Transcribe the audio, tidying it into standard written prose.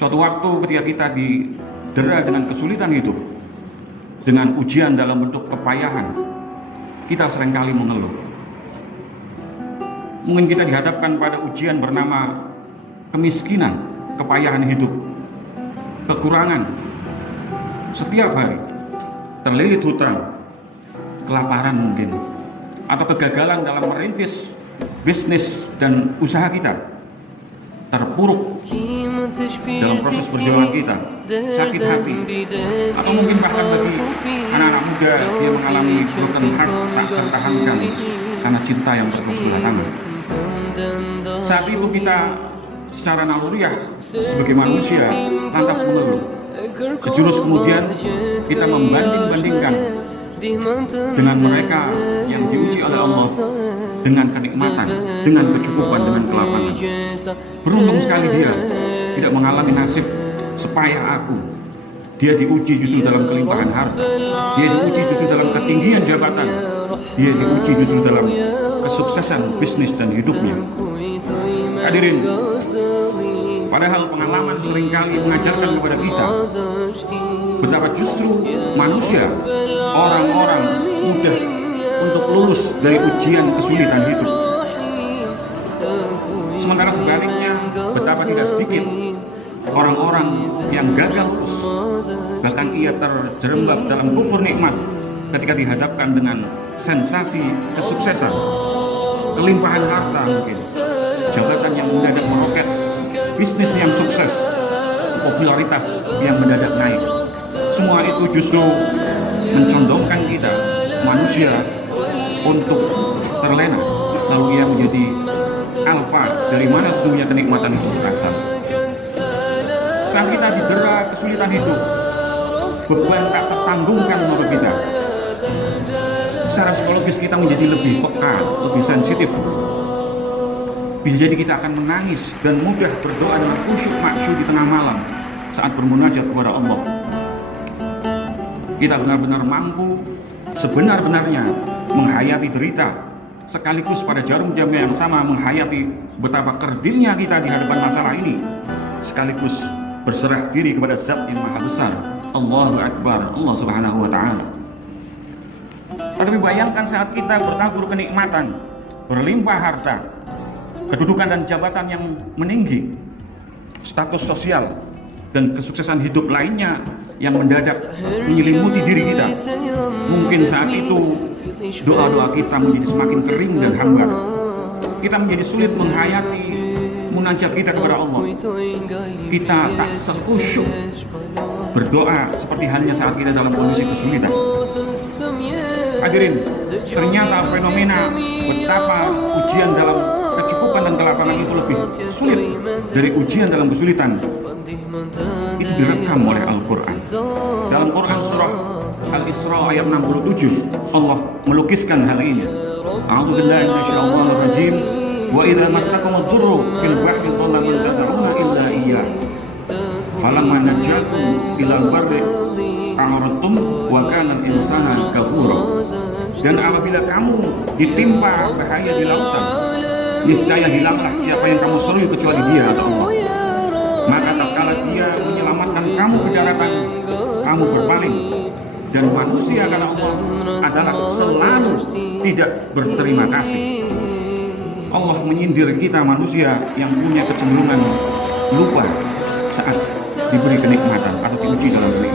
Suatu waktu ketika kita didera dengan kesulitan hidup, dengan ujian dalam bentuk kepayahan, kita seringkali mengeluh. Mungkin kita dihadapkan pada ujian bernama kemiskinan, kepayahan hidup, kekurangan setiap hari, terlilit hutang, kelaparan mungkin, atau kegagalan dalam merintis bisnis dan usaha kita, terpuruk dalam proses perjuangan kita, sakit hati, atau mungkin bahkan bagi anak-anak muda yang mengalami broken heart tak tertahankan karena cinta yang berkepanjangan. Saat itu kita secara naluriah sebagai manusia lantas mengeluh. Sejurus kemudian kita membanding-bandingkan dengan mereka yang diuji oleh Allah dengan kenikmatan, dengan kecukupan, dengan kelapangan. Beruntung sekali dia tidak mengalami nasib sepayah aku. Dia diuji justru dalam kelimpahan harta, dia diuji justru dalam ketinggian jabatan, dia diuji justru dalam kesuksesan bisnis dan hidupnya. Hadirin, padahal pengalaman seringkali mengajarkan kepada kita betapa justru manusia, orang-orang mudah untuk lulus dari ujian kesulitan hidup. Sementara sebaliknya, betapa tidak sedikit orang-orang yang gagal, bahkan ia terjerembab dalam kufur nikmat ketika dihadapkan dengan sensasi kesuksesan, kelimpahan harta mungkin, jabatan yang mendadak meroket, bisnis yang sukses, popularitas yang mendadak naik. Semua itu justru mencondongkan kita, manusia, untuk terlena, lalu ia menjadi alfa dari mana sesungguhnya kenikmatan itu berasal. Saat kita didera kesulitan hidup, beban tak tertanggungkan menurut kita, secara psikologis kita menjadi lebih peka, lebih sensitif. Bisa jadi kita akan menangis dan mudah berdoa dengan khusyuk maksud di tengah malam saat bermunajat kepada Allah. Kita benar-benar mampu sebenar-benarnya menghayati derita, sekaligus pada jarum jam yang sama menghayati betapa kerdilnya kita di hadapan masalah ini, sekaligus berserah diri kepada Zat yang Maha Besar, Allahu Akbar, Allah Subhanahu wa Ta'ala. Tetapi bayangkan saat kita bertabur kenikmatan, berlimpah harta, kedudukan dan jabatan yang meninggi, status sosial dan kesuksesan hidup lainnya yang mendadak menyelimuti diri kita. Mungkin saat itu doa-doa kita menjadi semakin kering dan hambar. Kita menjadi sulit menghayati munajat kita kepada Allah. Kita tak sekhusyuk berdoa seperti halnya saat kita dalam kondisi kesulitan. Hadirin, ternyata fenomena betapa ujian dalam kecukupan dan kelapangan itu lebih sulit dari ujian dalam kesulitan itu direkam oleh Al-Quran. Dalam Quran surah Al-Isra ayat 67, Allah melukiskan hal ini. A'udzubillahi minasyaitonir rajim. Wa idza massakumud durru fil bahri dhalla man tad'una illa iyyah. Falamma najakum ilal barri a'radtum wa kana al-insana kafura. Dan apabila kamu ditimpa bahaya di lautan, niscaya hilanglah siapa yang kamu seru kecuali Dia atau Allah. Maka tatkala Dia menyelamatkan kamu ke daratan, kamu berpaling. Dan manusia karena Allah adalah selalu tidak berterima kasih. Allah menyindir kita manusia yang punya kecenderungan lupa saat diberi kenikmatan atau diuji dalam kenikmatan.